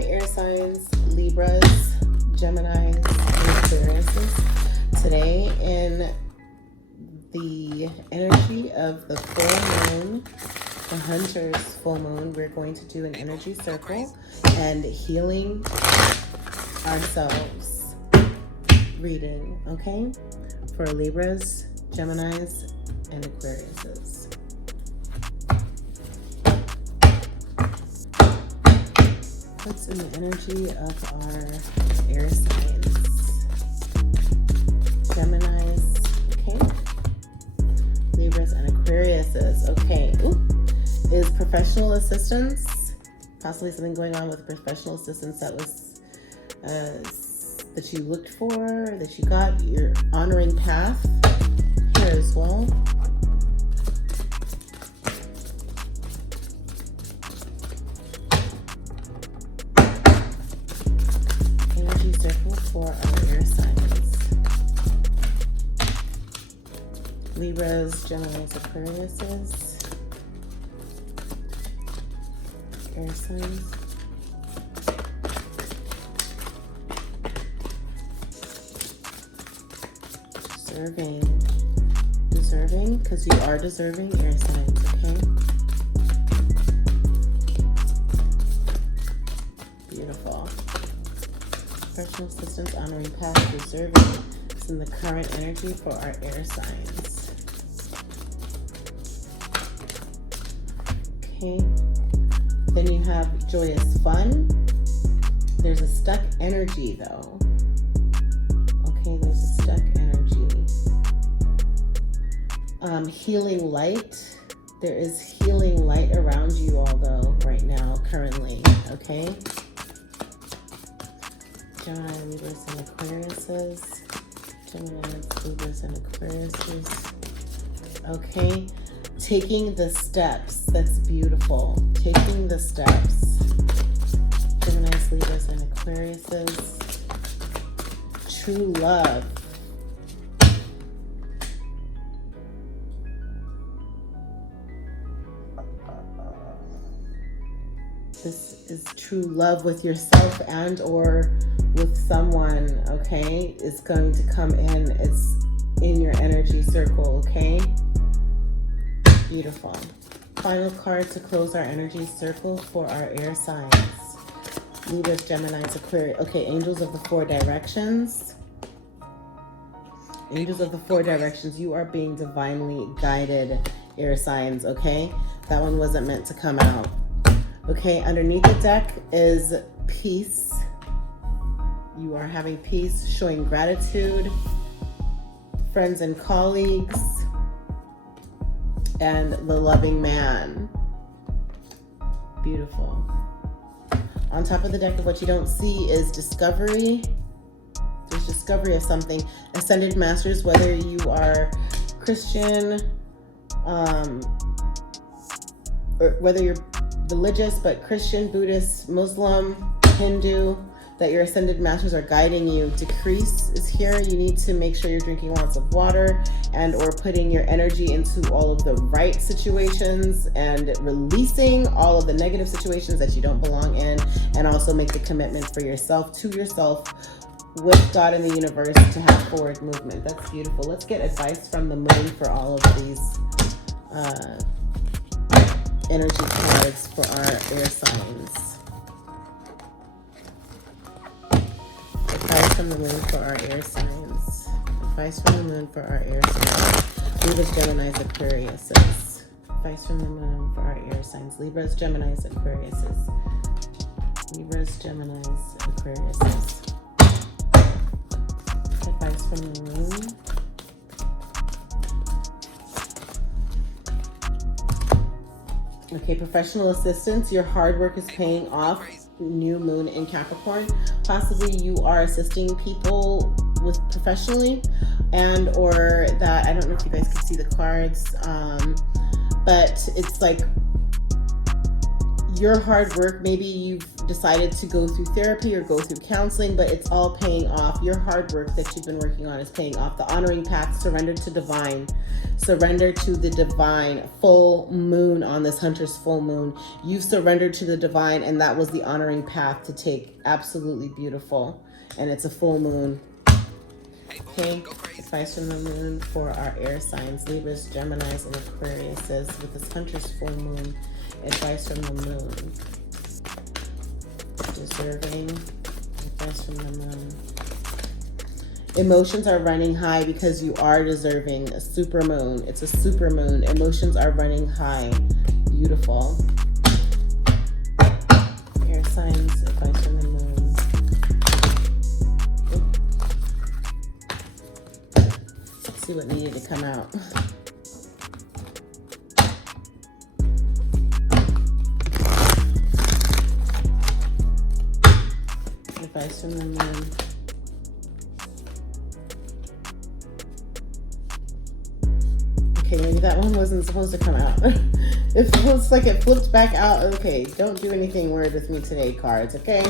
Hi, air signs, Libras, Geminis, and Aquariuses. Today, in the energy of the full moon, the Hunter's full moon, we're going to do an energy circle and healing ourselves reading, okay? For Libras, Geminis, and Aquariuses. What's in the energy of our air signs? Geminis, okay. Libras and Aquariuses, okay. Ooh. Is professional assistance, possibly something going on with professional assistance that was, that you looked for, that you got, your honoring path here as well. Energy circle for our air signs. Libras, Geminis, Aquariuses. Air signs. Deserving, because you are deserving, air signs, okay? Beautiful. Professional assistance, honoring past, deserving. It's in the current energy for our air signs. Okay. Then you have joyous fun. There's a stuck energy though. Okay, there's a stuck energy. Healing light. There is healing light around you all though right now, currently, okay? Gemini, Libras, and Aquariuses. Gemini, Libras, and Aquariuses. Okay. Taking the steps. That's beautiful. Taking the steps. Geminis, Libras, and Aquariuses. True love. This is true love with yourself and or with someone, okay? It's going to come in. It's in your energy circle, okay? Beautiful. Final card to close our energy circle for our air signs. Libras, Geminis, Aquarius. Okay, angels of the four directions. Angels of the four directions. You are being divinely guided, air signs, okay? That one wasn't meant to come out. Okay, underneath the deck is peace. You are having peace, showing gratitude, friends and colleagues, and the loving man. Beautiful. On top of the deck of what you don't see is discovery. There's discovery of something. Ascended masters, whether you are Christian, or whether you're religious, but Christian, Buddhist, Muslim, Hindu, that your ascended masters are guiding you. Decrease is here. You need to make sure you're drinking lots of water and or putting your energy into all of the right situations and releasing all of the negative situations that you don't belong in, and also make the commitment for yourself, to yourself, with God and the universe, to have forward movement. That's beautiful. Let's get advice from the moon for all of these energy cards for our air signs. Advice from the moon for our air signs. Advice from the moon for our air signs. Libras, Geminis, Aquariuses. Advice from the moon for our air signs. Libras, Geminis, Aquariuses. Libras, Geminis, Aquariuses. Advice from the moon. Okay, professional assistance. Your hard work is paying off. New moon in Capricorn. Possibly you are assisting people with professionally, and or that, I don't know if you guys can see the cards, but it's like your hard work, maybe you've decided to go through therapy or go through counseling, but it's all paying off. Your hard work that you've been working on is paying off. The honoring path, surrender to divine. Surrender to the divine. Full moon on this hunter's full moon. You've surrendered to the divine, and that was the honoring path to take. Absolutely beautiful. And it's a full moon. Okay, advice from the moon for our air signs, Libras, Geminis, and Aquariuses with this hunter's full moon. Advice from the moon. Deserving. Advice from the moon. Emotions are running high because you are deserving. A super moon. It's a super moon. Emotions are running high. Beautiful. Air signs. Advice from the moon. Let's see what needed to come out. Advice from the moon. Okay, maybe that one wasn't supposed to come out. It looks like it flipped back out. Okay, don't do anything weird with me today, cards, okay?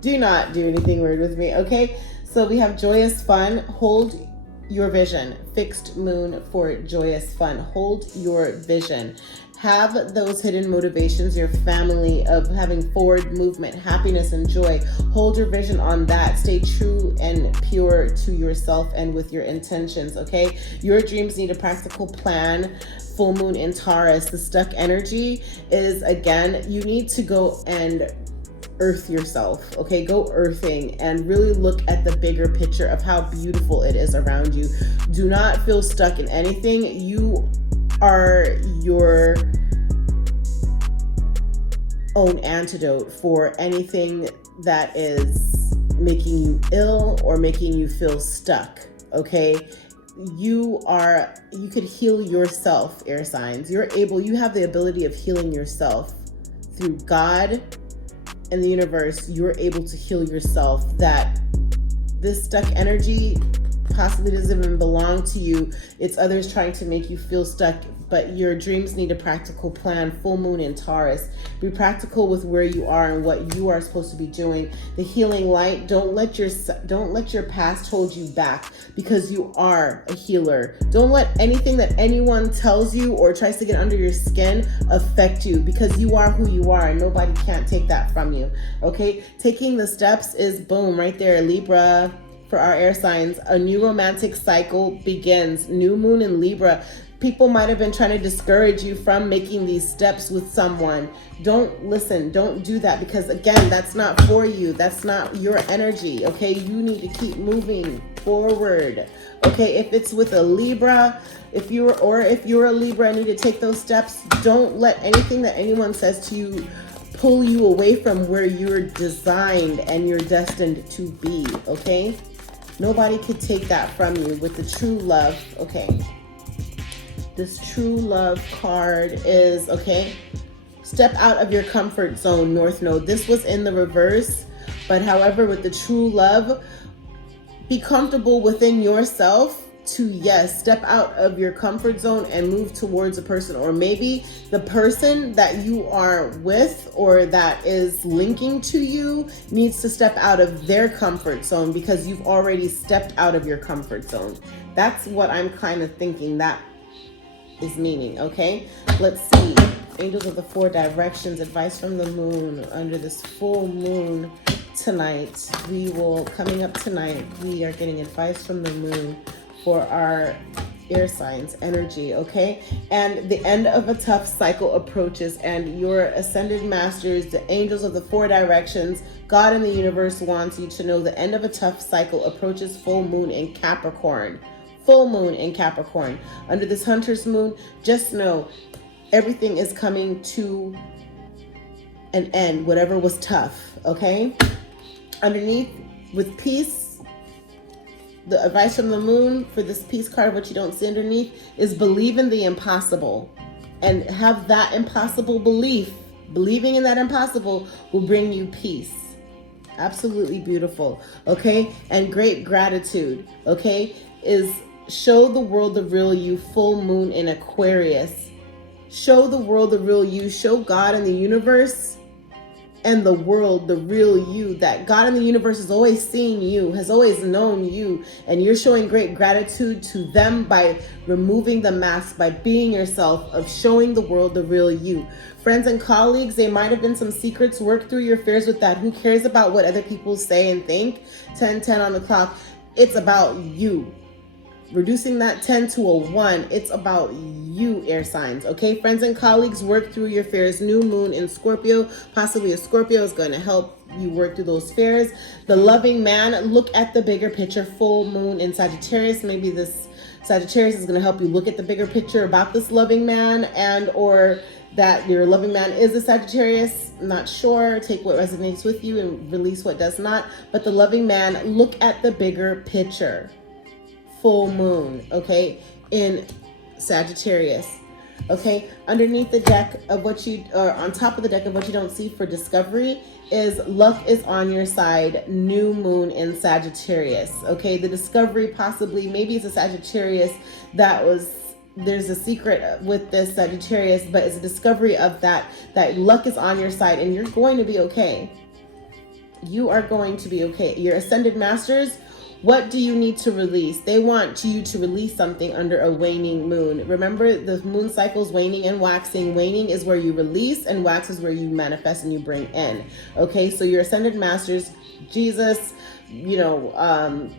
Do not do anything weird with me, okay? So we have joyous fun. Hold your vision. Fixed moon for joyous fun. Hold your vision. Have those hidden motivations, your family, of having forward movement, happiness, and joy. Hold your vision on that. Stay true and pure to yourself and with your intentions, okay? Your dreams need a practical plan. Full moon in Taurus. The stuck energy is, again, you need to go and earth yourself, okay? Go earthing and really look at the bigger picture of how beautiful it is around you. Do not feel stuck in anything. You are your own antidote for anything that is making you ill or making you feel stuck, okay? You could heal yourself, air signs. You have the ability of healing yourself through God and the universe. You're able to heal yourself. That this stuck energy possibly doesn't even belong to you. It's others trying to make you feel stuck, but your dreams need a practical plan. Full moon in Taurus. Be practical with where you are and what you are supposed to be doing. The healing light. Don't let your past hold you back, because you are a healer. Don't let anything that anyone tells you or tries to get under your skin affect you, because you are who you are and nobody can't take that from you. Okay? Taking the steps is boom right there, Libra. For our air signs, a new romantic cycle begins. New moon in Libra. People might have been trying to discourage you from making these steps with someone. Don't listen. Don't do that, because again, that's not for you. That's not your energy. Okay, you need to keep moving forward. Okay, if it's with a Libra, if you're a Libra and need to take those steps, don't let anything that anyone says to you pull you away from where you're designed and you're destined to be. Okay. Nobody could take that from you with the true love. Okay. This true love card is, okay, step out of your comfort zone, North Node. This was in the reverse, but however, with the true love, be comfortable within yourself to, yes, step out of your comfort zone and move towards a person, or maybe the person that you are with or that is linking to you needs to step out of their comfort zone, because you've already stepped out of your comfort zone. That's what I'm kind of thinking that is meaning, okay? Let's see. Angels of the Four Directions, advice from the moon under this full moon tonight. Coming up tonight, we are getting advice from the moon for our air signs energy, okay? And the end of a tough cycle approaches, and your ascended masters, the angels of the four directions, God in the universe wants you to know the end of a tough cycle approaches. Full moon in Capricorn. Full moon in Capricorn. Under this hunter's moon, just know everything is coming to an end, whatever was tough, okay? Underneath, with peace, the advice from the moon for this peace card, what you don't see underneath, is believe in the impossible and have that impossible belief. Believing in that impossible will bring you peace. Absolutely beautiful. Okay. And great gratitude. Okay. Is show the world the real you. Full moon in Aquarius. Show the world the real you. Show God and the universe and the world the real you, that God in the universe has always seen you, has always known you, and you're showing great gratitude to them by removing the mask, by being yourself, of showing the world the real you. Friends and colleagues, there might have been some secrets. Work through your fears with that. Who cares about what other people say and think? 10:10 on the clock. It's about you. Reducing that 10 to a 1, it's about you, air signs. Okay, friends and colleagues, work through your fears. New moon in Scorpio, possibly a Scorpio, is going to help you work through those fears. The loving man, look at the bigger picture. Full moon in Sagittarius, maybe this Sagittarius is going to help you look at the bigger picture about this loving man, and or that your loving man is a Sagittarius. I'm not sure. Take what resonates with you and release what does not. But the loving man, look at the bigger picture. Full moon, okay, in Sagittarius. Okay, underneath the deck of what you, or on top of the deck of what you don't see for discovery, is luck is on your side. New moon in Sagittarius. Okay, the discovery, possibly, maybe it's a Sagittarius that was, there's a secret with this Sagittarius, but it's a discovery of that luck is on your side, and you're going to be okay. You are going to be okay. Your ascended masters, what do you need to release? They want you to release something under a waning moon. Remember, the moon cycles waning and waxing. Waning is where you release, and wax is where you manifest and you bring in. Okay, so your ascended masters, Jesus, you know,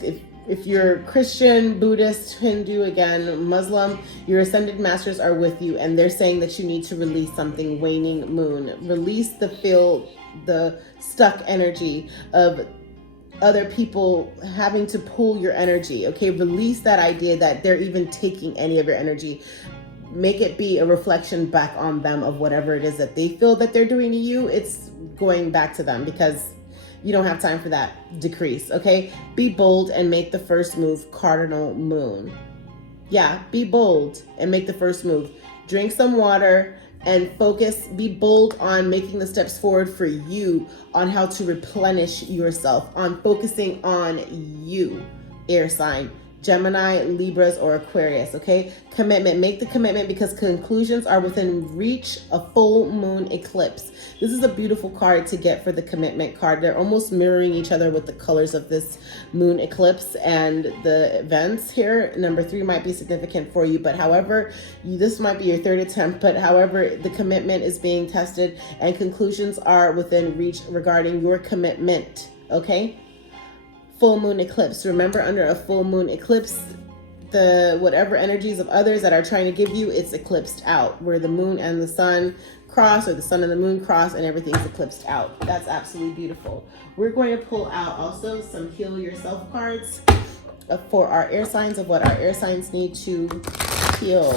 if you're Christian, Buddhist, Hindu, again, Muslim, your ascended masters are with you, and they're saying that you need to release something. Waning moon. Release the stuck energy of other people having to pull your energy. Okay, release that idea that they're even taking any of your energy. Make it be a reflection back on them of whatever it is that they feel that they're doing to you. It's going back to them, because you don't have time for that decrease. Okay, be bold and make the first move. Cardinal moon. Yeah, be bold and make the first move. Drink some water and focus, be bold on making the steps forward for you, on how to replenish yourself, on focusing on you, air sign. Gemini, Libras, or Aquarius, okay? Commitment. Make the commitment, because conclusions are within reach. A full moon eclipse. This is a beautiful card to get for the commitment card. They're almost mirroring each other with the colors of this moon eclipse and the events here. Number 3 might be significant for you, but however, this might be your 3rd attempt, but however, the commitment is being tested and conclusions are within reach regarding your commitment, okay? Full moon eclipse. Remember, under a full moon eclipse, the whatever energies of others that are trying to give you, it's eclipsed out, where the moon and the sun cross, or the sun and the moon cross, and everything's eclipsed out. That's absolutely beautiful. We're going to pull out also some heal yourself cards for our air signs, of what our air signs need to heal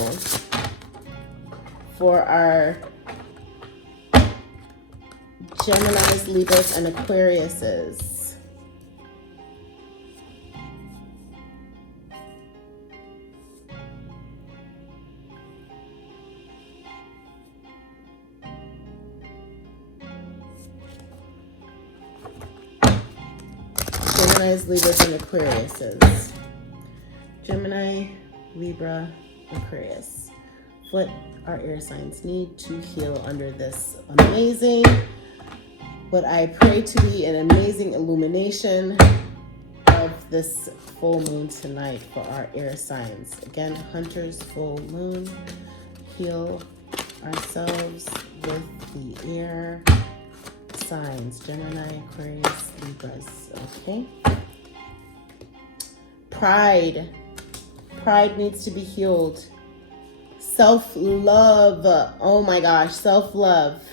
for our Geminis, Libras, and Aquariuses. Geminis, Libras, and Aquariuses. Gemini, Libra, Aquarius. What our air signs need to heal under this amazing, what I pray to be an amazing illumination of this full moon tonight for our air signs. Again, Hunters, full moon. Heal ourselves with the air signs. Gemini, Aquarius, Libras. Okay. Pride. Pride needs to be healed. Self-love. Oh my gosh, self-love.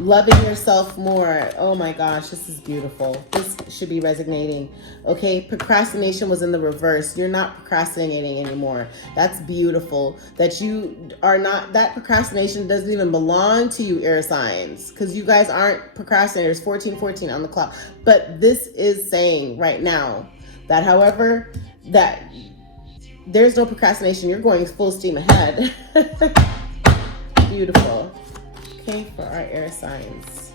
Loving yourself more. Oh my gosh, this is beautiful. This should be resonating. Okay, procrastination was in the reverse. You're not procrastinating anymore. That's beautiful. That you are not, that procrastination doesn't even belong to you, air signs, because you guys aren't procrastinators. 14:14 on the clock. But this is saying right now that however, that there's no procrastination. You're going full steam ahead. Beautiful. Okay, for our air signs.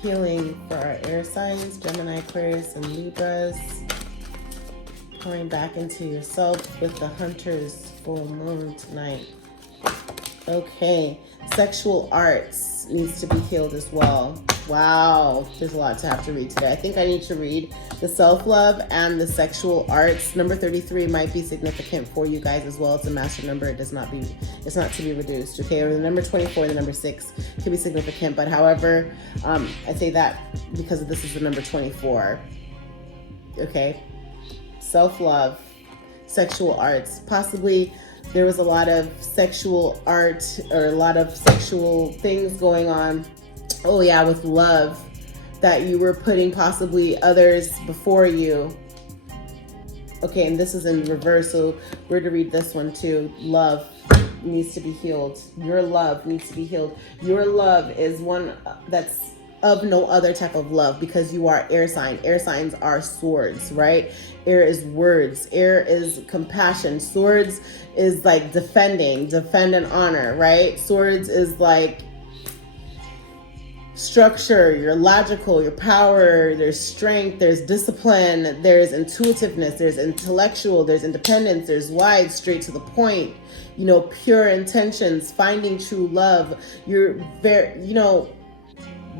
Healing for our air signs, Gemini, Aquarius, and Libras. Pouring back into yourself with the Hunters full moon tonight. Okay, sexual arts needs to be healed as well. Wow, there's a lot to have to read today. I think I need to read the self-love and the sexual arts. Number 33 might be significant for you guys as well. It's a master number. It's not to be reduced. Okay, or the number 24 and the number 6 can be significant, but however, I say that because this is the number 24. Okay, self-love, sexual arts, possibly. There was a lot of sexual art or a lot of sexual things going on. Oh yeah, with love, that you were putting possibly others before you. Okay, and this is in reverse, so we're to read this one too. Love needs to be healed. Your love needs to be healed. Your love is one that's of no other type of love, because you are air sign. Air signs are swords, right? Air is words. Air is compassion. Swords is like defend and honor, right? Swords is like structure, you're logical, your power, there's strength, there's discipline, there's intuitiveness, there's intellectual, there's independence, there's wide, straight to the point, pure intentions, finding true love. You're very,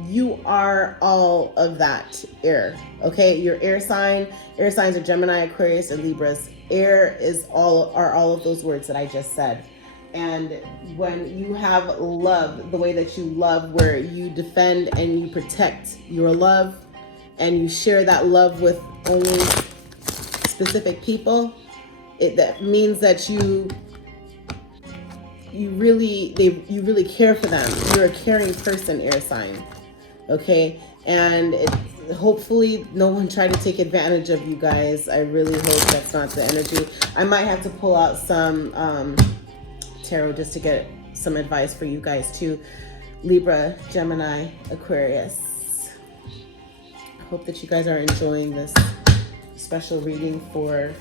you are all of that air. Okay, your air signs are Gemini, Aquarius, and Libras. Air are all of those words that I just said. And when you have love, the way that you love, where you defend and you protect your love, and you share that love with only specific people, that means that you really care for them. You're a caring person, air sign. Okay, and hopefully no one tried to take advantage of you guys. I really hope that's not the energy. I might have to pull out some tarot just to get some advice for you guys too. Libra, Gemini, Aquarius. I hope that you guys are enjoying this special reading for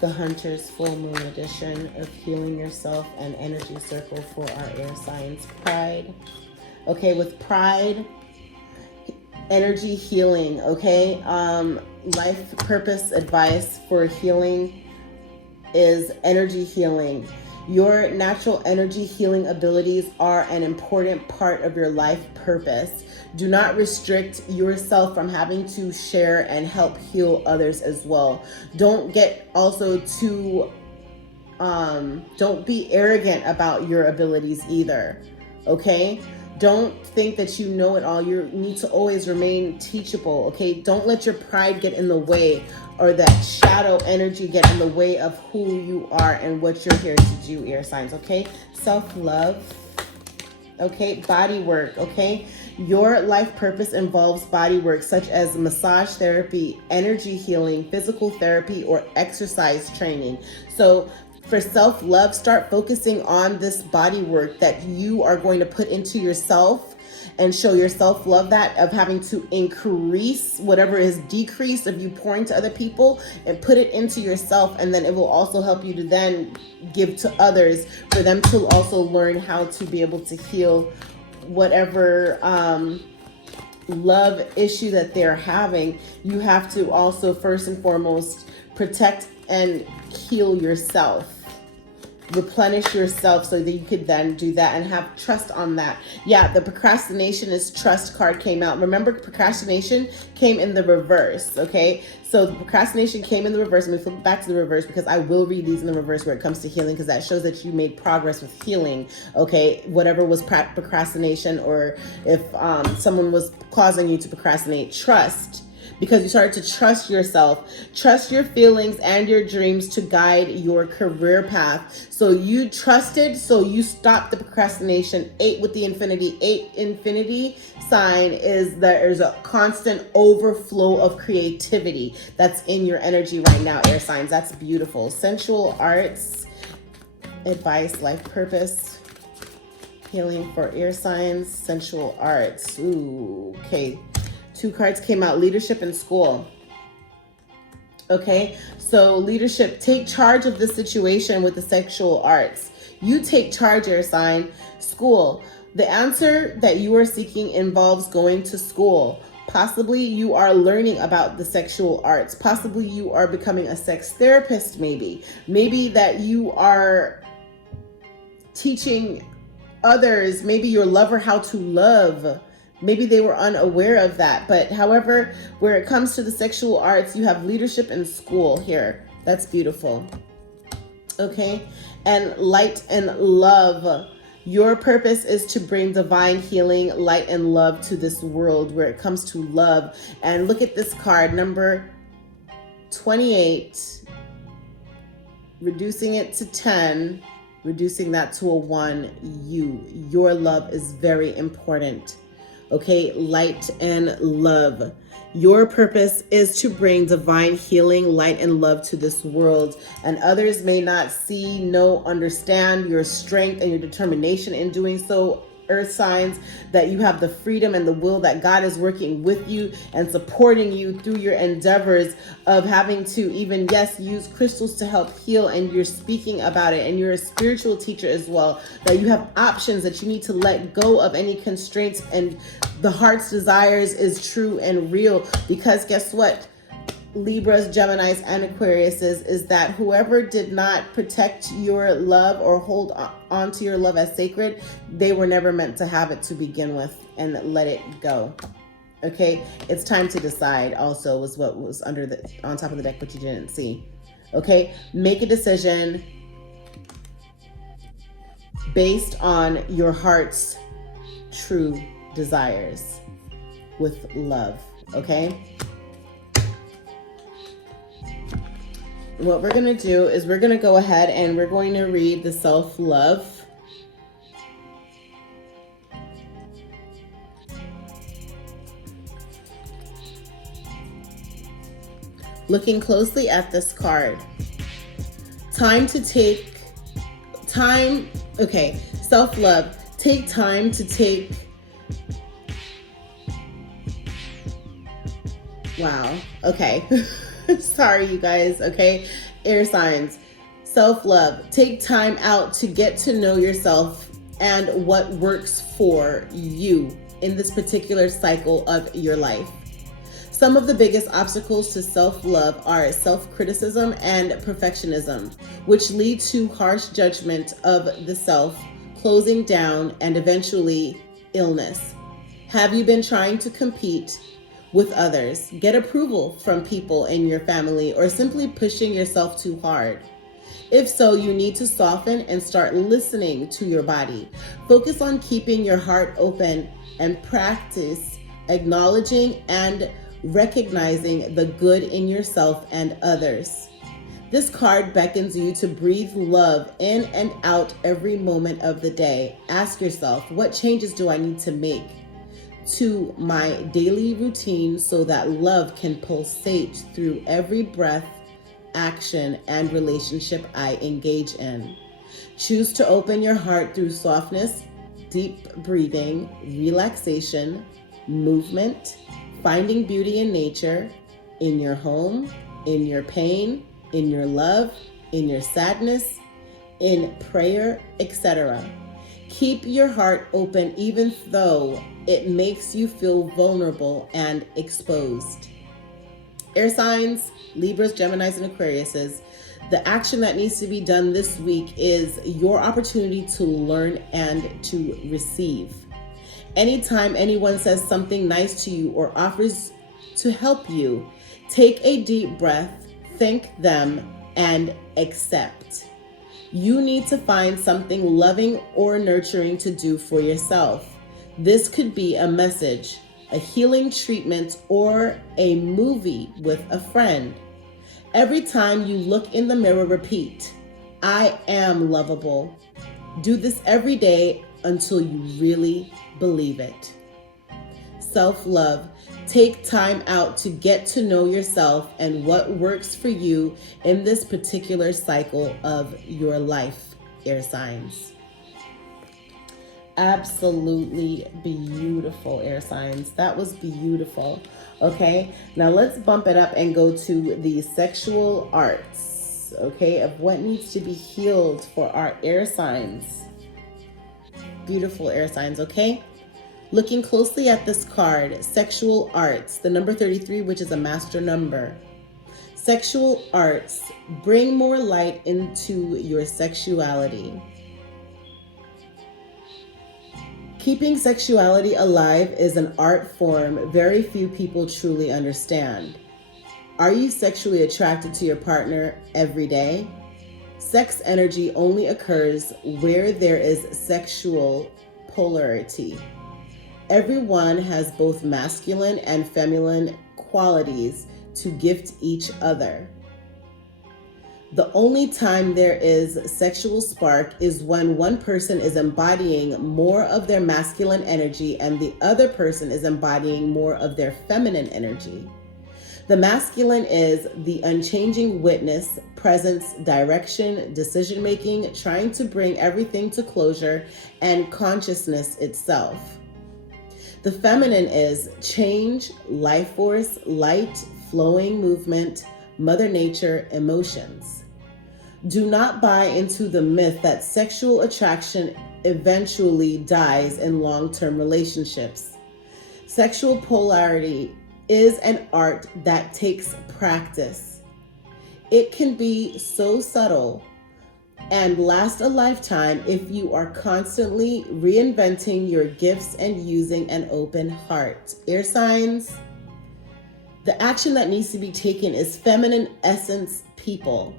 the Hunter's Full Moon edition of Healing Yourself and Energy Circle for our air signs. Pride. Okay, with pride, energy healing, okay? Life purpose advice for healing is energy healing. Your natural energy healing abilities are an important part of your life purpose. Do not restrict yourself from having to share and help heal others as well. Don't get also too, don't be arrogant about your abilities either, okay? Don't think that you know it all. You need to always remain teachable, okay? Don't let your pride get in the way, or that shadow energy get in the way of who you are and what you're here to do, air signs, okay? Self-love, okay? Body work, okay? Your life purpose involves body work such as massage therapy, energy healing, physical therapy, or exercise training. So for self-love, start focusing on this body work that you are going to put into yourself and show your self-love, that of having to increase whatever is decreased of you pouring to other people, and put it into yourself, and then it will also help you to then give to others for them to also learn how to be able to heal whatever love issue that they're having. You have to also first and foremost protect and heal yourself. Replenish yourself so that you could then do that and have trust on that. Yeah, the procrastination is trust card came out. Remember, procrastination came in the reverse, okay? So the procrastination came in the reverse. Let me flip it back to the reverse, because I will read these in the reverse where it comes to healing, because that shows that you made progress with healing, okay? Whatever was procrastination, or if someone was causing you to procrastinate, trust. Because you started to trust yourself, trust your feelings and your dreams to guide your career path. So you trusted, so you stopped the procrastination. 8 with the infinity. 8 infinity sign is there's a constant overflow of creativity that's in your energy right now, air signs. That's beautiful. Sensual arts, advice, life purpose, healing for air signs, sensual arts. Ooh, okay. 2 cards came out, leadership and school. Okay, so leadership, take charge of the situation with the sexual arts. You take charge, air sign. School, the answer that you are seeking involves going to school. Possibly you are learning about the sexual arts. Possibly you are becoming a sex therapist, maybe. Maybe that you are teaching others, maybe your lover, how to love. Maybe they were unaware of that. But however, where it comes to the sexual arts, you have leadership in school here. That's beautiful. Okay. And light and love. Your purpose is to bring divine healing, light, and love to this world where it comes to love. And look at this card, number 28, reducing it to 10, reducing that to a 1. Your love is very important. Okay, light and love. Your purpose is to bring divine healing, light, and love to this world. And others may not see, know, understand your strength and your determination in doing so. Earth signs, that you have the freedom and the will, that God is working with you and supporting you through your endeavors of having to even, yes, use crystals to help heal, and you're speaking about it, and you're a spiritual teacher as well, that you have options, that you need to let go of any constraints, and the heart's desires is true and real. Because guess what, Libras, Geminis, and Aquariuses, is that whoever did not protect your love or hold on to your love as sacred, they were never meant to have it to begin with, and let it go. Okay, it's time to decide also was what was on top of the deck, but you didn't see. Okay, make a decision based on your heart's true desires with love. Okay. What we're going to do is we're going to go ahead and we're going to read the self-love. Looking closely at this card. Self-love. Take time to take. Wow. Okay. Sorry, you guys. Okay. Air signs. Self-love. Take time out to get to know yourself and what works for you in this particular cycle of your life. Some of the biggest obstacles to self-love are self-criticism and perfectionism, which lead to harsh judgment of the self, closing down, and eventually illness. Have you been trying to compete with others, get approval from people in your family, or simply pushing yourself too hard? If so, you need to soften and start listening to your body. Focus on keeping your heart open and practice acknowledging and recognizing the good in yourself and others. This card beckons you to breathe love in and out every moment of the day. Ask yourself, what changes do I need to make to my daily routine so that love can pulsate through every breath, action, and relationship I engage in? Choose to open your heart through softness, deep breathing, relaxation, movement, finding beauty in nature, in your home, in your pain, in your love, in your sadness, in prayer, etc. Keep your heart open even though it makes you feel vulnerable and exposed. Air signs, Libras, Geminis, and Aquariuses, the action that needs to be done this week is your opportunity to learn and to receive. Anytime anyone says something nice to you or offers to help you, take a deep breath, thank them, and accept. You need to find something loving or nurturing to do for yourself. This could be a message, a healing treatment, or a movie with a friend. Every time you look in the mirror, repeat, I am lovable. Do this every day until you really believe it. Self-love. Take time out to get to know yourself and what works for you in this particular cycle of your life, air signs. Absolutely beautiful, air signs. That was beautiful. Okay, now let's bump it up and go to the sexual arts, okay, of what needs to be healed for our air signs. Beautiful air signs, okay? Looking closely at this card, sexual arts, the number 33, which is a master number. Sexual arts, bring more light into your sexuality. Keeping sexuality alive is an art form very few people truly understand. Are you sexually attracted to your partner every day? Sex energy only occurs where there is sexual polarity. Everyone has both masculine and feminine qualities to gift each other. The only time there is sexual spark is when one person is embodying more of their masculine energy and the other person is embodying more of their feminine energy. The masculine is the unchanging witness, presence, direction, decision-making, trying to bring everything to closure, and consciousness itself. The feminine is change, life force, light, flowing movement, Mother Nature, emotions. Do not buy into the myth that sexual attraction eventually dies in long-term relationships. Sexual polarity is an art that takes practice. It can be so subtle and last a lifetime if you are constantly reinventing your gifts and using an open heart. Air signs, the action that needs to be taken is feminine essence people.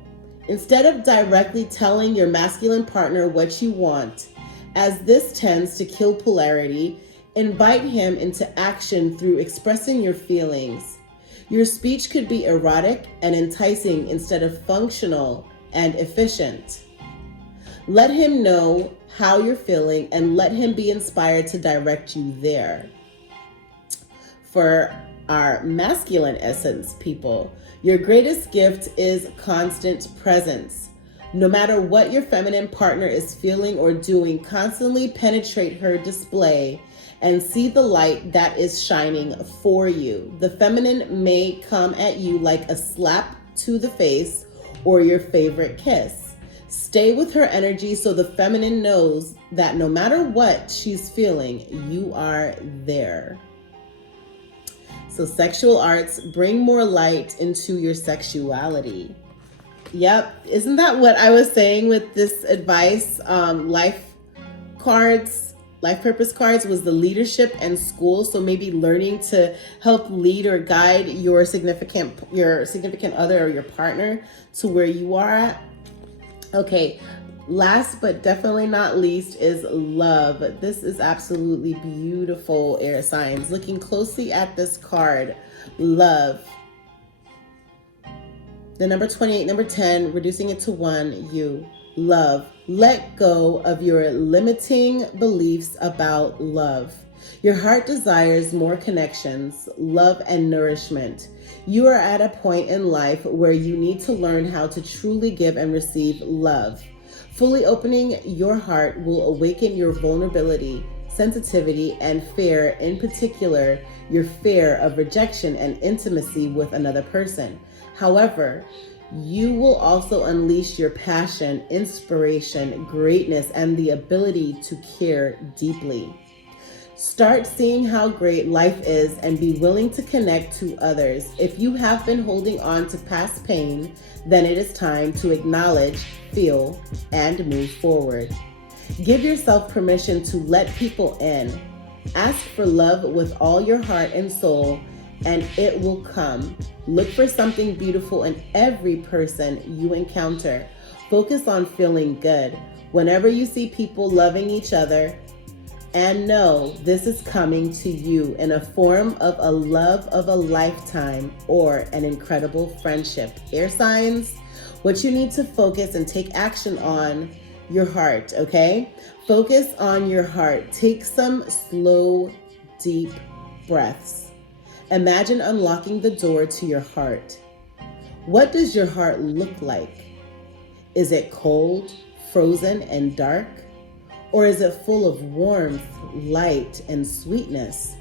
Instead of directly telling your masculine partner what you want, as this tends to kill polarity, invite him into action through expressing your feelings. Your speech could be erotic and enticing instead of functional and efficient. Let him know how you're feeling and let him be inspired to direct you there. For our masculine essence people, your greatest gift is constant presence. No matter what your feminine partner is feeling or doing, constantly penetrate her display and see the light that is shining for you. The feminine may come at you like a slap to the face or your favorite kiss. Stay with her energy so the feminine knows that no matter what she's feeling, you are there. So sexual arts, bring more light into your sexuality. Yep, isn't that what I was saying with this advice? Life purpose cards was the leadership and school. So maybe learning to help lead or guide your significant other or your partner to where you are at. Okay, last but definitely not least is love. This is absolutely beautiful, air signs. Looking closely at this card, love. The number 28, number 10, reducing it to 1, you. Love. Let go of your limiting beliefs about love. Your heart desires more connections, love, and nourishment. You are at a point in life where you need to learn how to truly give and receive love. Fully opening your heart will awaken your vulnerability, sensitivity, and fear, in particular, your fear of rejection and intimacy with another person. However, you will also unleash your passion, inspiration, greatness, and the ability to care deeply. Start seeing how great life is and be willing to connect to others. If you have been holding on to past pain, then it is time to acknowledge, feel, and move forward. Give yourself permission to let people in. Ask for love with all your heart and soul, and it will come. Look for something beautiful in every person you encounter. Focus on feeling good. Whenever you see people loving each other, and know this is coming to you in a form of a love of a lifetime or an incredible friendship. Air signs, what you need to focus and take action on your heart, okay? Focus on your heart. Take some slow, deep breaths. Imagine unlocking the door to your heart. What does your heart look like? Is it cold, frozen, and dark? Or is it full of warmth, light, and sweetness?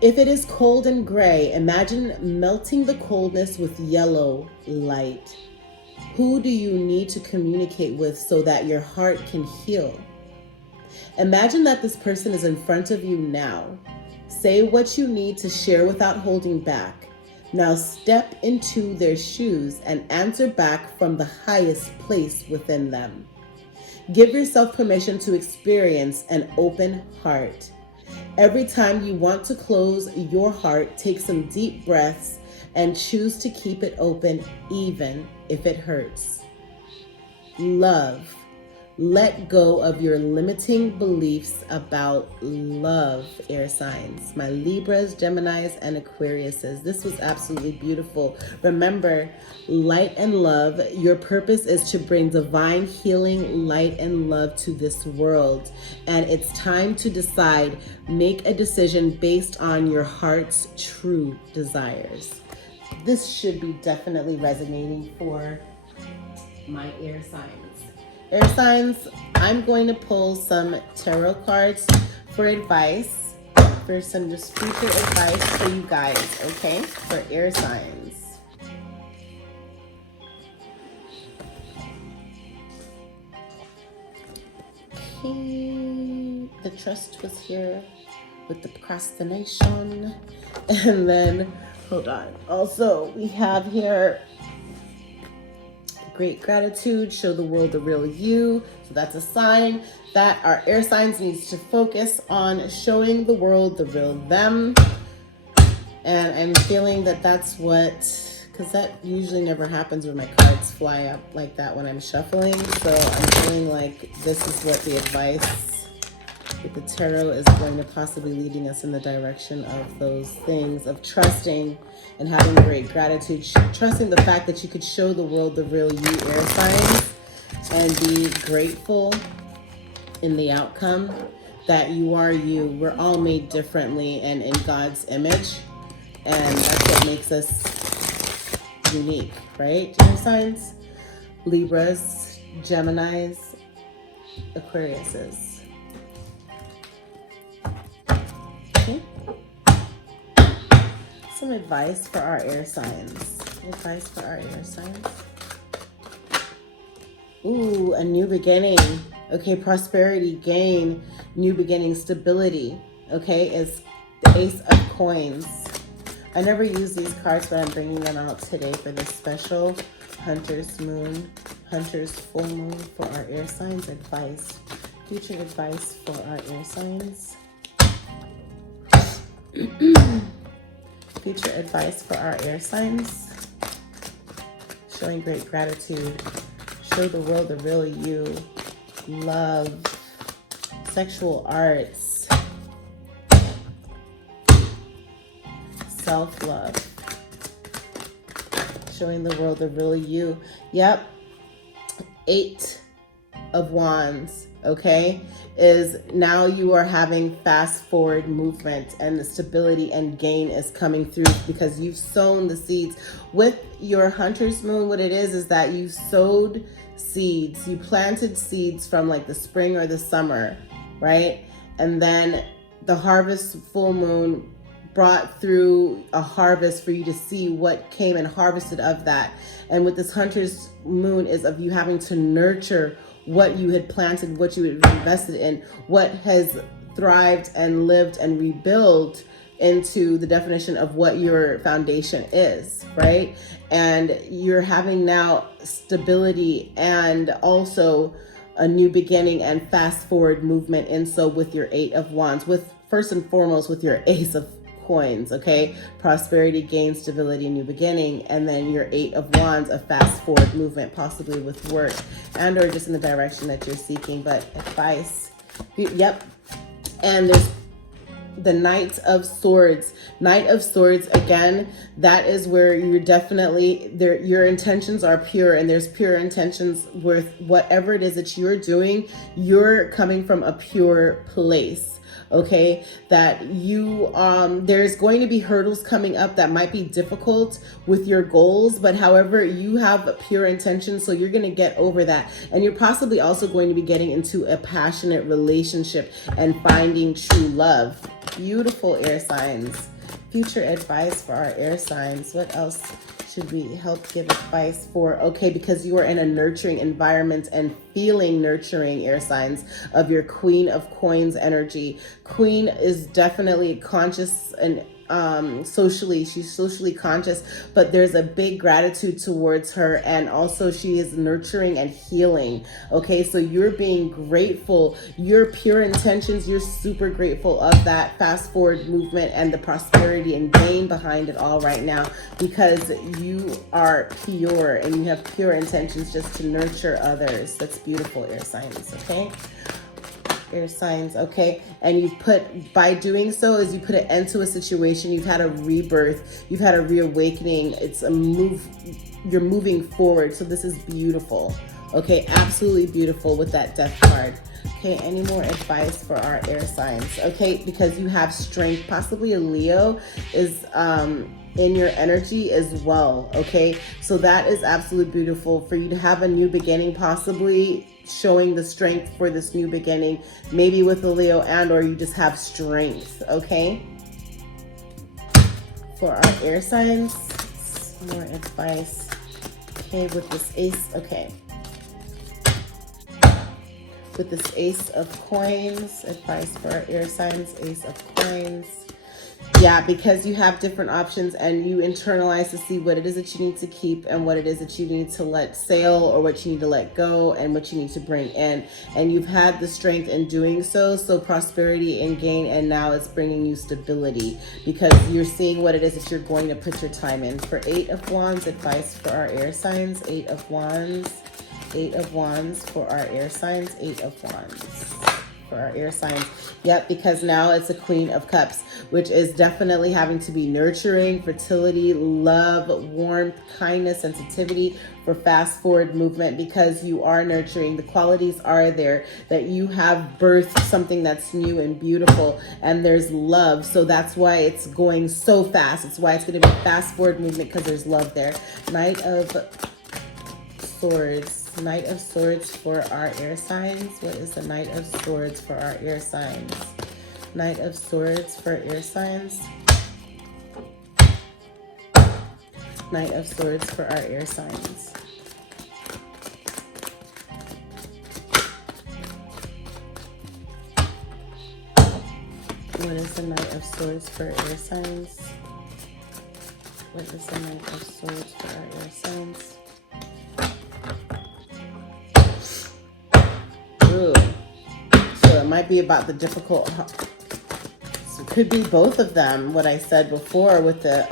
If it is cold and gray, imagine melting the coldness with yellow light. Who do you need to communicate with so that your heart can heal? Imagine that this person is in front of you now. Say what you need to share without holding back. Now step into their shoes and answer back from the highest place within them. Give yourself permission to experience an open heart. Every time you want to close your heart, take some deep breaths and choose to keep it open even if it hurts. Love. Let go of your limiting beliefs about love, air signs. My Libras, Geminis, and Aquariuses. This was absolutely beautiful. Remember, light and love. Your purpose is to bring divine healing, light, and love to this world. And it's time to decide. Make a decision based on your heart's true desires. This should be definitely resonating for my air signs. Air signs, I'm going to pull some tarot cards for advice, for some just future advice for you guys, okay? For air signs. Okay, the trust was here with the procrastination. And then, hold on. Also, we have here great gratitude, show the world the real you. So that's a sign that our air signs needs to focus on showing the world the real them. And I'm feeling that that's what, because that usually never happens when my cards fly up like that when I'm shuffling. So I'm feeling like this is what the advice with the tarot is going to possibly leading us in the direction of those things, of trusting and having great gratitude, trusting the fact that you could show the world the real you, air signs, and be grateful in the outcome that you are you. We're all made differently and in God's image, and that's what makes us unique, right? Air signs, Libras, Geminis, Aquariuses. Some advice for our air signs. Advice for our air signs. Ooh, a new beginning. Okay, prosperity, gain, new beginning, stability. Okay, is the Ace of Coins. I never use these cards, but I'm bringing them out today for this special Hunter's Moon, Hunter's Full Moon for our air signs advice. Future advice for our air signs. Future advice for our air signs. Showing great gratitude. Show the world the real you. Love. Sexual arts. Self-love. Showing the world the real you. Yep. 8 of Wands. Okay, is now you are having fast forward movement, and the stability and gain is coming through because you've sown the seeds. With your Hunter's Moon, what it is that you sowed seeds, you planted seeds from like the spring or the summer, right? And then the harvest full moon brought through a harvest for you to see what came and harvested of that. And with this Hunter's Moon is of you having to nurture what you had planted, what you had invested in, what has thrived and lived and rebuilt into the definition of what your foundation is, right? And you're having now stability and also a new beginning and fast forward movement. And so with your 8 of Wands, with first and foremost with your Ace of Coins, okay, prosperity, gain, stability, new beginning, and then your 8 of Wands, a fast forward movement, possibly with work and or just in the direction that you're seeking. But advice, yep. And there's the Knight of Swords. Knight of Swords, again, that is where you're definitely there. Your intentions are pure, and there's pure intentions with whatever it is that you're doing. You're coming from a pure place. Okay, that you, there's going to be hurdles coming up that might be difficult with your goals, but however, you have a pure intention, so you're going to get over that. And you're possibly also going to be getting into a passionate relationship and finding true love. Beautiful air signs. Future advice for our air signs. What else should we help give advice for? Okay, because you are in a nurturing environment and feeling nurturing, air signs, of your Queen of Coins energy. Queen is definitely conscious and socially. She's socially conscious, but there's a big gratitude towards her, and also she is nurturing and healing. Okay, so you're being grateful. Your pure intentions, you're super grateful of that fast forward movement and the prosperity and gain behind it all right now, because you are pure and you have pure intentions just to nurture others. That's beautiful, air signs. Okay, air signs. Okay, and you've put, by doing so, is you put an end to a situation. You've had a rebirth, you've had a reawakening. It's a move, you're moving forward. So this is beautiful. Okay, absolutely beautiful with that death card. Okay, any more advice for our air signs? Okay, because you have strength. Possibly a Leo is in your energy as well. Okay, so that is absolutely beautiful for you to have a new beginning, possibly showing the strength for this new beginning, maybe with a Leo, and or you just have strength. Okay, for our air signs, more advice. Okay, with this ace. Okay, with this ace of coins, advice for our air signs, ace of coins. Yeah, because you have different options and you internalize to see what it is that you need to keep and what it is that you need to let sail, or what you need to let go and what you need to bring in. And you've had the strength in doing so. So prosperity and gain, and now it's bringing you stability because you're seeing what it is that you're going to put your time in. For 8 of Wands, advice for our air signs, 8 of Wands. 8 of Wands for our air signs, 8 of Wands for our air signs. Yep, because now it's a Queen of Cups, which is definitely having to be nurturing, fertility, love, warmth, kindness, sensitivity for fast forward movement, because you are nurturing. The qualities are there that you have birthed something that's new and beautiful, and there's love. So that's why it's going so fast. It's why it's going to be fast forward movement, because there's love there. Knight of Swords. Knight of Swords for our air signs. What is the Knight of Swords for our air signs? Knight of Swords for air signs. Knight of Swords for our air signs. What is the Knight of Swords for air signs? What is the Knight of Swords for our air signs? Ooh. So it might be about the difficult, so it could be both of them, what I said before with the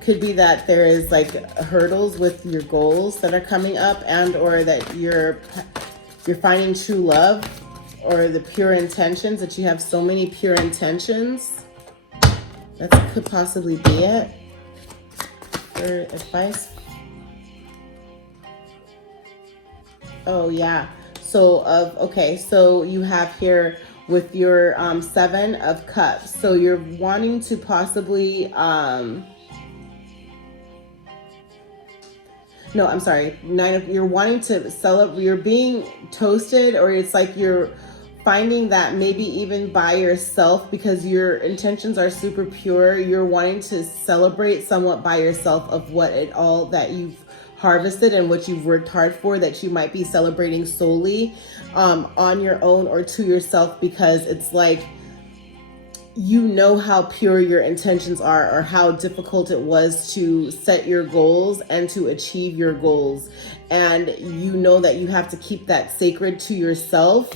could be that there is like hurdles with your goals that are coming up, and or that you're finding true love, or the pure intentions, that you have so many pure intentions. That could possibly be it. For advice. Oh yeah. So okay, so you have here with your 7 of Cups. So you're wanting to possibly no, I'm sorry. You're wanting to celebrate, you're being toasted, or it's like you're finding that maybe even by yourself, because your intentions are super pure. You're wanting to celebrate somewhat by yourself of what it all that you've harvested and what you've worked hard for, that you might be celebrating solely on your own or to yourself, because it's like, you know how pure your intentions are, or how difficult it was to set your goals and to achieve your goals. And you know that you have to keep that sacred to yourself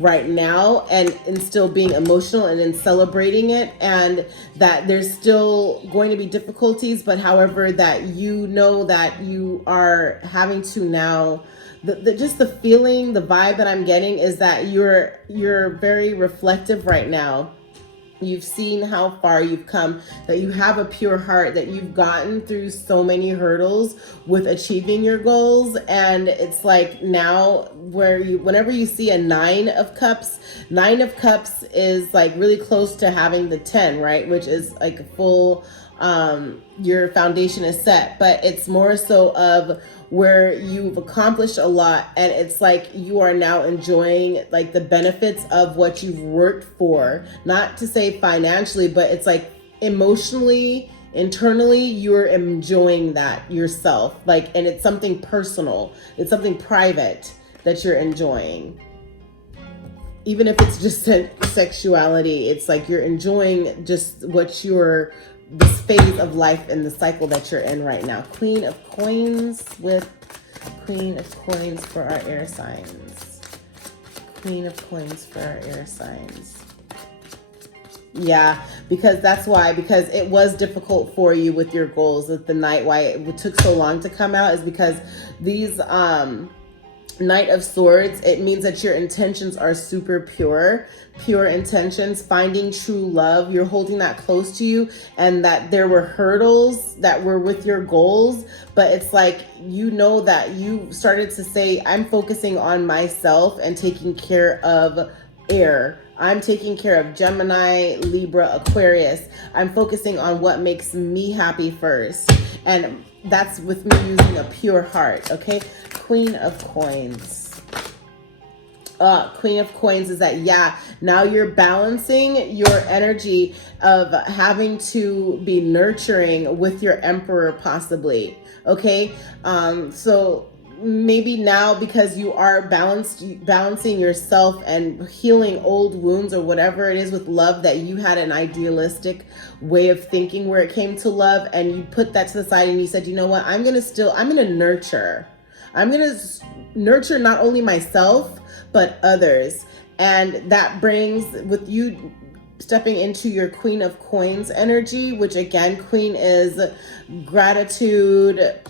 right now, and still being emotional and in celebrating it, and that there's still going to be difficulties, but however that you know that you are having to now, just the feeling, the vibe that I'm getting is that you're very reflective right now. You've seen how far you've come, that you have a pure heart, that you've gotten through so many hurdles with achieving your goals. And it's like now whenever you see a 9 of Cups is like really close to having the 10, right? Which is like a full, your foundation is set, but it's more so of where you've accomplished a lot, and it's like you are now enjoying like the benefits of what you've worked for. Not to say financially, but it's like emotionally, internally, you're enjoying that yourself. Like, and it's something personal, it's something private that you're enjoying. even if it's just sexuality, it's like you're enjoying just this phase of life and the cycle that you're in right now. Queen of Coins with Queen of Coins for our air signs. Queen of Coins for our air signs. Yeah, because that's why, because it was difficult for you with your goals with the Knight. Why it took so long to come out is because these Knight of Swords, it means that your intentions are super pure intentions, finding true love. You're holding that close to you, and that there were hurdles that were with your goals, but it's like, you know, that you started to say, I'm focusing on myself and taking care of air. I'm taking care of Gemini, Libra, Aquarius. I'm focusing on what makes me happy first. And that's with me using a pure heart, okay? Queen of Coins. Queen of Coins is that, yeah, now you're balancing your energy of having to be nurturing with your Emperor possibly, okay? So maybe now, because you are balancing yourself and healing old wounds or whatever it is with love, that you had an idealistic way of thinking where it came to love, and you put that to the side and you said, you know what, I'm going to nurture. I'm going to nurture not only myself, but others. And that brings, with you stepping into your Queen of Coins energy, which again, Queen is gratitude,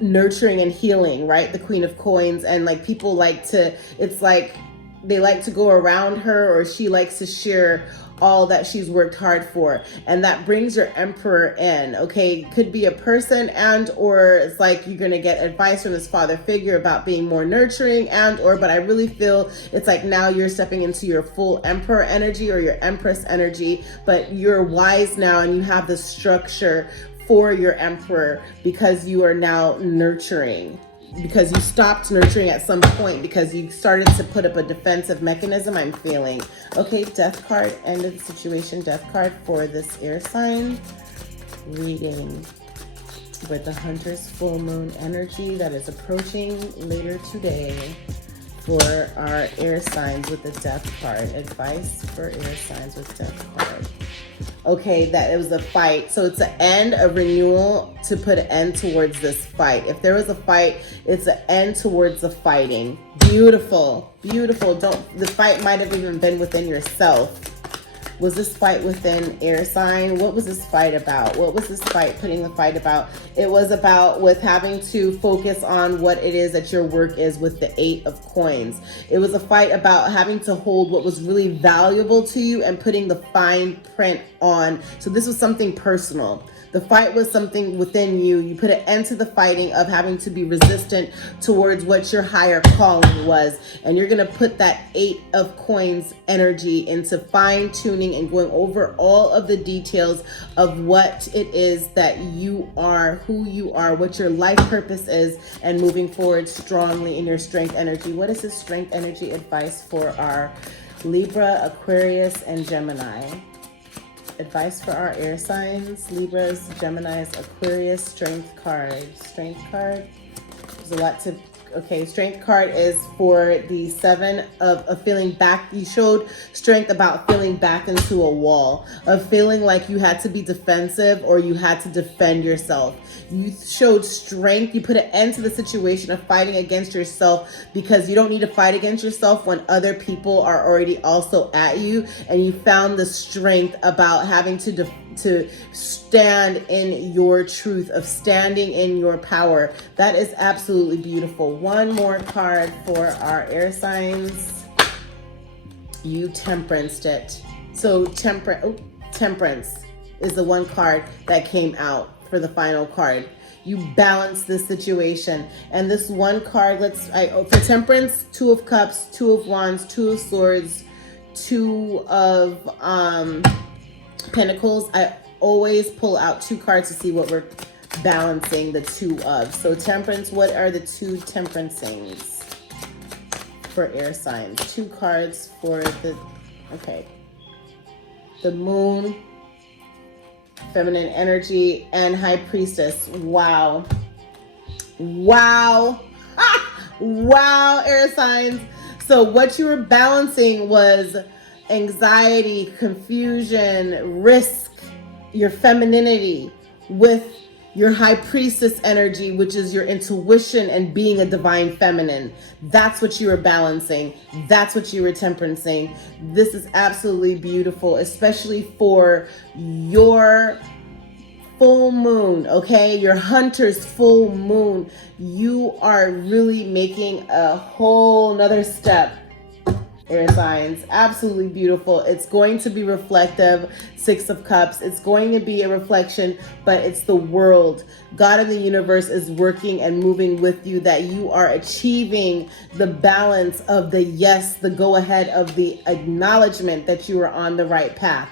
nurturing and healing, right? The Queen of Coins. And like, people like to, it's like they like to go around her, or she likes to share all that she's worked hard for. And that brings your Emperor in, okay? Could be a person, and or it's like you're gonna get advice from this father figure about being more nurturing, and or, but I really feel it's like now you're stepping into your full Emperor energy or your Empress energy, but you're wise now and you have the structure for your Emperor, because you are now nurturing, because you stopped nurturing at some point because you started to put up a defensive mechanism, I'm feeling. Okay, Death card, end of the situation. Death card for this air sign reading with the Hunter's full moon energy that is approaching later today for our air signs with the Death card. Advice for air signs with Death card. Okay, that it was a fight. So it's an end, a renewal to put an end towards this fight. If there was a fight, it's an end towards the fighting. Beautiful, beautiful. The fight might have even been within yourself. Was this fight within air sign? What was this fight about? What was this fight putting the fight about? It was about with having to focus on what it is that your work is with the 8 of Coins. It was a fight about having to hold what was really valuable to you and putting the fine print on. So this was something personal. The fight was something within you. You put an end to the fighting of having to be resistant towards what your higher calling was. And you're going to put that 8 of Coins energy into fine tuning and going over all of the details of what it is that you are, who you are, what your life purpose is, and moving forward strongly in your strength energy. What is this strength energy advice for our Libra, Aquarius, and Gemini? Advice for our air signs, Libras, Geminis, Aquarius, strength card. Strength card, there's a lot to, okay, strength card is for the 7 of feeling back. You showed strength about feeling back into a wall, of feeling like you had to be defensive or you had to defend yourself. You showed strength. You put an end to the situation of fighting against yourself, because you don't need to fight against yourself when other people are already also at you. And you found the strength about having to stand in your truth, of standing in your power. That is absolutely beautiful. One more card for our air signs. You temperanced it. So temperance is the one card that came out for the final card. You balance this situation. And this one card, for temperance, 2 of Cups, 2 of Wands, 2 of Swords, 2 of Pentacles. I always pull out 2 cards to see what we're balancing the 2 of. So temperance, what are the 2 temperancings for air signs? 2 cards for the, okay, the Moon, feminine energy, and High Priestess. Wow. Wow. Wow, air signs. So what you were balancing was anxiety, confusion, risk, your femininity with your high priestess energy, which is your intuition and being a divine feminine. That's what you were balancing. That's what you were temperancing. This is absolutely beautiful, especially for your full moon, okay? Your hunter's full moon. You are really making a whole nother step, air signs. Absolutely beautiful. It's going to be reflective. Six of Cups. It's going to be a reflection, but it's the world. God in the universe is working and moving with you, that you are achieving the balance of the yes, the go ahead, of the acknowledgement that you are on the right path.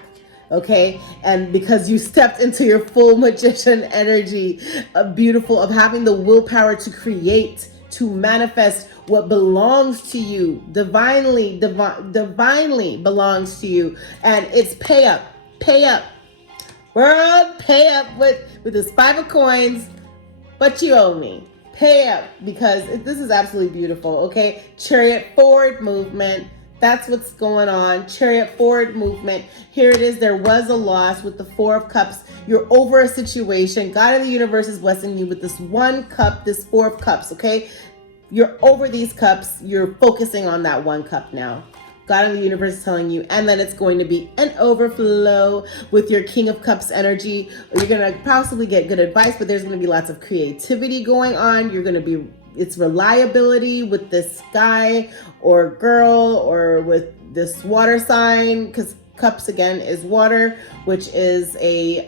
Okay, and because you stepped into your full magician energy, beautiful, of having the willpower to create, to manifest what belongs to you, divinely belongs to you. And it's pay up, world, pay up with this 5 of coins. But you owe me. Pay up, because this is absolutely beautiful. Okay, Chariot, forward movement. That's what's going on. Chariot, forward movement. Here it is. There was a loss with the 4 of Cups. You're over a situation. God in the universe is blessing you with this 1 cup, this 4 of Cups, okay? You're over these cups. You're focusing on that 1 cup now. God in the universe is telling you. And then it's going to be an overflow with your King of Cups energy. You're going to possibly get good advice, but there's going to be lots of creativity going on. You're going to be, it's reliability with this guy or girl, or with this water sign, because Cups again is water, which is a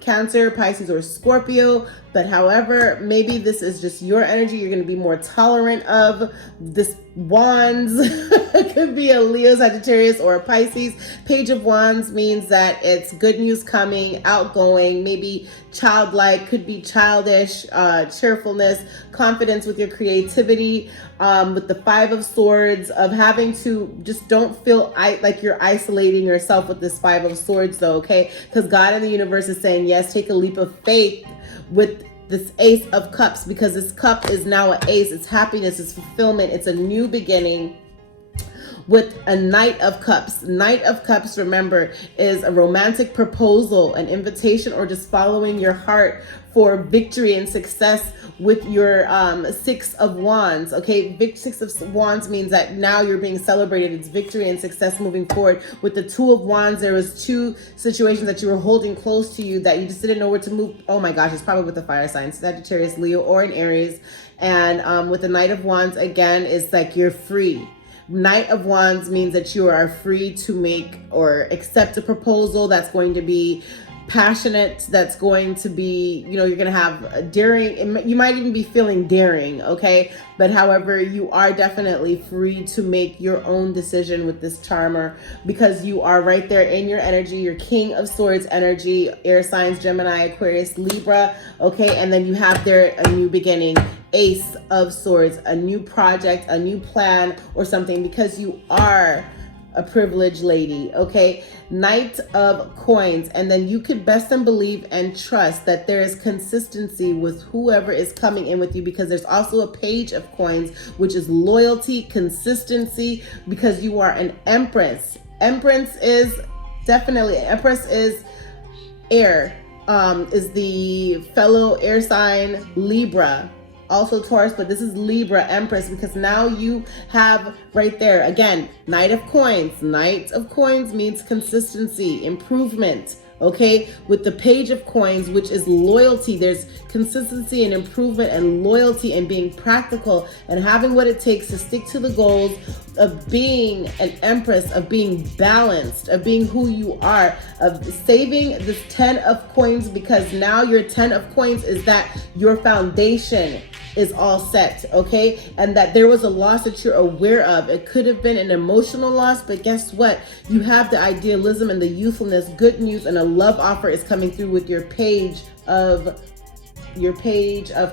Cancer, Pisces, or Scorpio. But however, maybe this is just your energy. You're going to be more tolerant of this Wands. It could be a Leo, Sagittarius, or a Pisces. Page of Wands means that it's good news coming, outgoing, maybe childlike, could be childish, cheerfulness, confidence with your creativity. With the 5 of Swords, of having to just don't feel like you're isolating yourself with this 5 of Swords though, okay? Because God in the universe is saying, yes, take a leap of faith with this Ace of Cups, because this cup is now an ace. It's happiness, it's fulfillment, it's a new beginning. With a Knight of Cups. Knight of Cups, remember, is a romantic proposal, an invitation, or just following your heart for victory and success with your 6 of Wands. Okay, 6 of Wands means that now you're being celebrated. It's victory and success moving forward. With the 2 of Wands, there was 2 situations that you were holding close to you that you just didn't know where to move. Oh my gosh, it's probably with the fire signs, Sagittarius, Leo, or an Aries. And with the Knight of Wands, again, it's like you're free. Knight of Wands means that you are free to make or accept a proposal that's going to be passionate, that's going to be, you know, you're going to have daring. You might even be feeling daring, okay? But however, you are definitely free to make your own decision with this charmer, because you are right there in your energy, your King of Swords energy, air signs, Gemini, Aquarius, Libra, okay? And then you have there a new beginning, Ace of Swords, a new project, a new plan or something, because you are a privileged lady, okay? Knight of Coins, and then you could best and believe and trust that there is consistency with whoever is coming in with you, because there's also a Page of Coins, which is loyalty, consistency, because you are an Empress. Empress is definitely, Empress is air, is the fellow air sign Libra. Also Taurus, but this is Libra, Empress, because now you have right there, again, Knight of Coins. Knight of Coins means consistency, improvement, okay? With the Page of Coins, which is loyalty, there's consistency and improvement and loyalty and being practical and having what it takes to stick to the goals of being an Empress, of being balanced, of being who you are, of saving this 10 of Coins, because now your 10 of Coins is that your foundation is all set, okay? And that there was a loss that you're aware of. It could have been an emotional loss, but guess what? You have the idealism and the youthfulness, good news, and a love offer is coming through with your Page of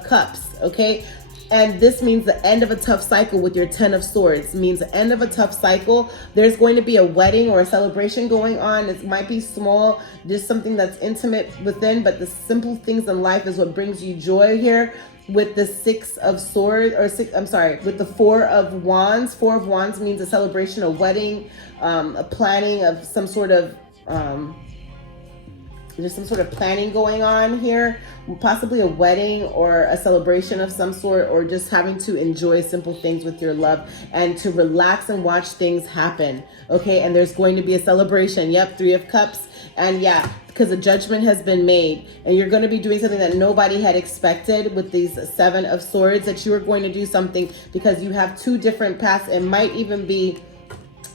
Cups, okay? And this means the end of a tough cycle with your 10 of Swords. It means the end of a tough cycle. There's going to be a wedding or a celebration going on. It might be small, just something that's intimate within, but the simple things in life is what brings you joy here. With the Six of Swords, with the Four of Wands. Four of Wands means a celebration, a wedding, a planning of some sort of, there's some sort of planning going on here, possibly a wedding or a celebration of some sort, or just having to enjoy simple things with your love and to relax and watch things happen. Okay, and there's going to be a celebration. Yep, Three of Cups. And yeah, because a judgment has been made, and you're going to be doing something that nobody had expected with these Seven of Swords, that you are going to do something because you have two different paths. It might even be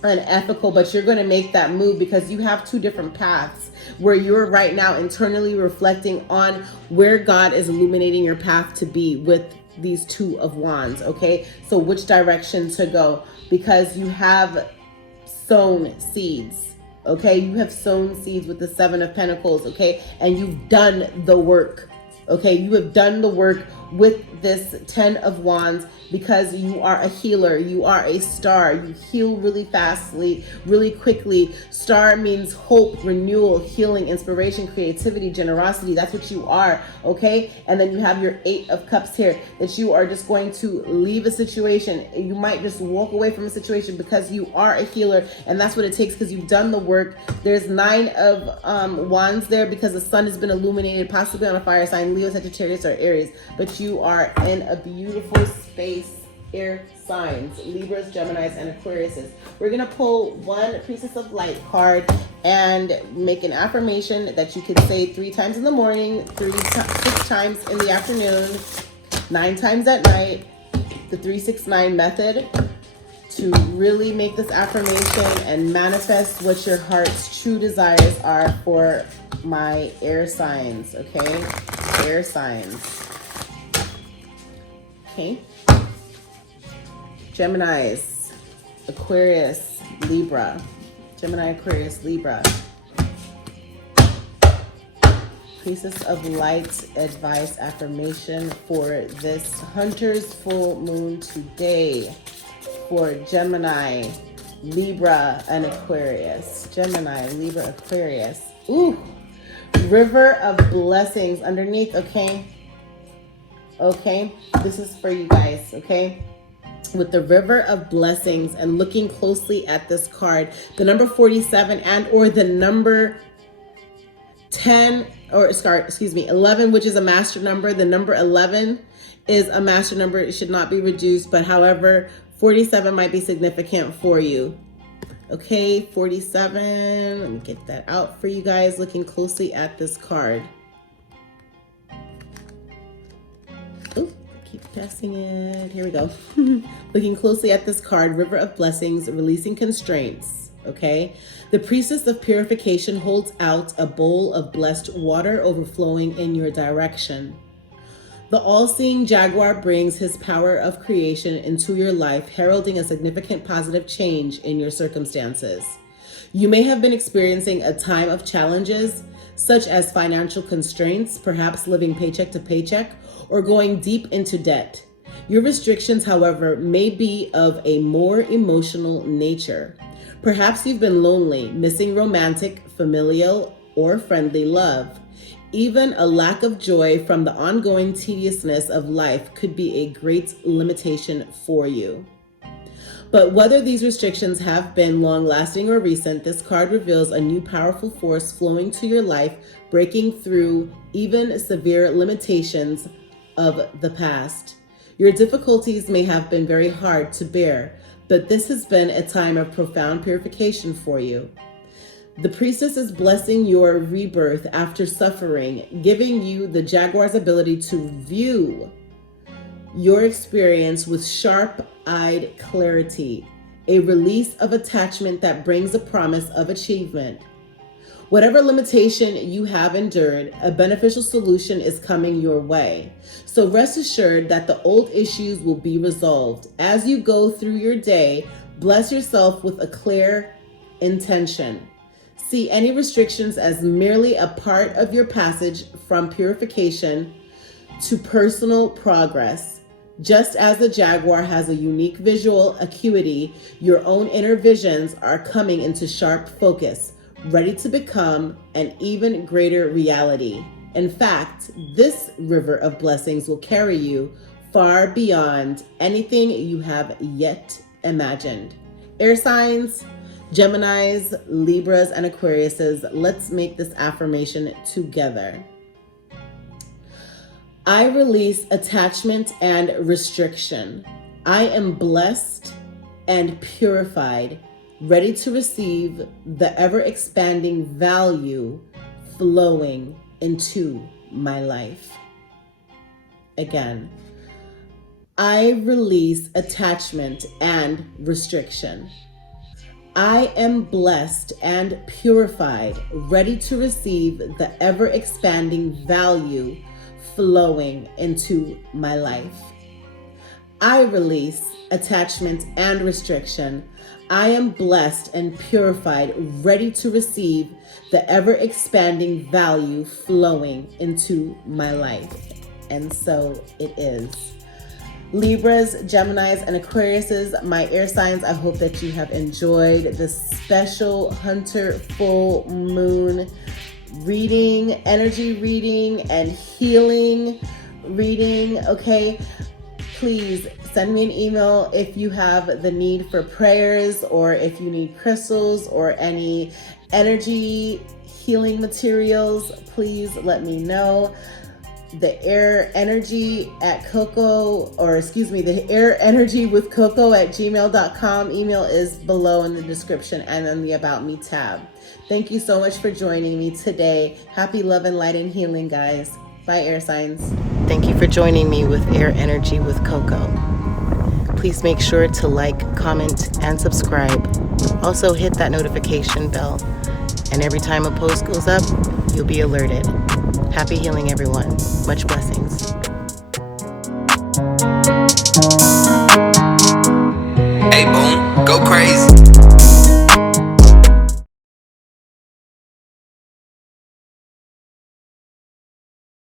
unethical, but you're going to make that move because you have two different paths where you're right now internally reflecting on where God is illuminating your path to be with these Two of Wands. Okay, so which direction to go, because you have sown seeds. Okay, you have sown seeds with the Seven of Pentacles. Okay, and you've done the work. Okay, you have done the work with this 10 of Wands because you are a healer. You are a star. You heal really fastly, really quickly. Star means hope, renewal, healing, inspiration, creativity, generosity. That's what you are, okay? And then you have your Eight of Cups here, that you are just going to leave a situation. You might just walk away from a situation because you are a healer, and that's what it takes because you've done the work. There's Nine of Wands there because the sun has been illuminated, possibly on a fire sign, Leo, Sagittarius, or Aries. But you are in a beautiful space, air signs, Libras, Geminis, and Aquariuses. We're going to pull one Priestess of Light card and make an affirmation that you can say 3 times in the morning, 6 times in the afternoon, 9 times at night. The 369 method to really make this affirmation and manifest what your heart's true desires are for my air signs, okay? Air signs. Okay. Geminis, Aquarius, Libra. Gemini, Aquarius, Libra. Priestess of Light advice affirmation for this Hunter's full moon today for Gemini, Libra, and Aquarius. Gemini, Libra, Aquarius. Ooh, River of Blessings underneath, okay? Okay, this is for you guys, okay? With the River of Blessings and looking closely at this card, the number 47 and or the number 10, or excuse me, 11, which is a master number. The number 11 is a master number. It should not be reduced, but however, 47 might be significant for you. Okay, 47. Let me get that out for you guys looking closely at this card. Oh, keep passing it. Here we go. Looking closely at this card, River of Blessings, releasing constraints. Okay, the Priestess of Purification holds out a bowl of blessed water overflowing in your direction. The all-seeing Jaguar brings his power of creation into your life, heralding a significant positive change in your circumstances. You may have been experiencing a time of challenges, such as financial constraints, perhaps living paycheck to paycheck, or going deep into debt. Your restrictions, however, may be of a more emotional nature. Perhaps you've been lonely, missing romantic, familial, or friendly love. Even a lack of joy from the ongoing tediousness of life could be a great limitation for you. But whether these restrictions have been long-lasting or recent, this card reveals a new powerful force flowing to your life, breaking through even severe limitations of the past. Your difficulties may have been very hard to bear, but this has been a time of profound purification for you. The Priestess is blessing your rebirth after suffering, giving you the Jaguar's ability to view your experience with sharp-eyed clarity, a release of attachment that brings a promise of achievement. Whatever limitation you have endured, a beneficial solution is coming your way. So rest assured that the old issues will be resolved. As you go through your day, bless yourself with a clear intention. See any restrictions as merely a part of your passage from purification to personal progress. Just as the jaguar has a unique visual acuity, your own inner visions are coming into sharp focus, ready to become an even greater reality. In fact, this river of blessings will carry you far beyond anything you have yet imagined. Air signs, Geminis, Libras, and Aquariuses, let's make this affirmation together. I release attachment and restriction. I am blessed and purified, ready to receive the ever-expanding value flowing into my life. Again, I release attachment and restriction. I am blessed and purified, ready to receive the ever-expanding value flowing into my life. I release attachment and restriction. I am blessed and purified, ready to receive the ever-expanding value flowing into my life. And so it is. Libras, Geminis, and Aquariuses, my air signs, I hope that you have enjoyed this special Hunter full moon reading, energy reading, and healing reading, okay? Please send me an email if you have the need for prayers, or if you need crystals or any energy healing materials. Please let me know. The air energy at Coco, the air energy with Coco at gmail.com. Email is below in the description and in the About Me tab. Thank you so much for joining me today. Happy love and light and healing, guys. Bye, air signs. Thank you for joining me with Air Energy with Coco. Please make sure to like, comment, and subscribe. Also hit that notification bell. And every time a post goes up, you'll be alerted. Happy healing, everyone. Much blessings. Hey, boom, go crazy.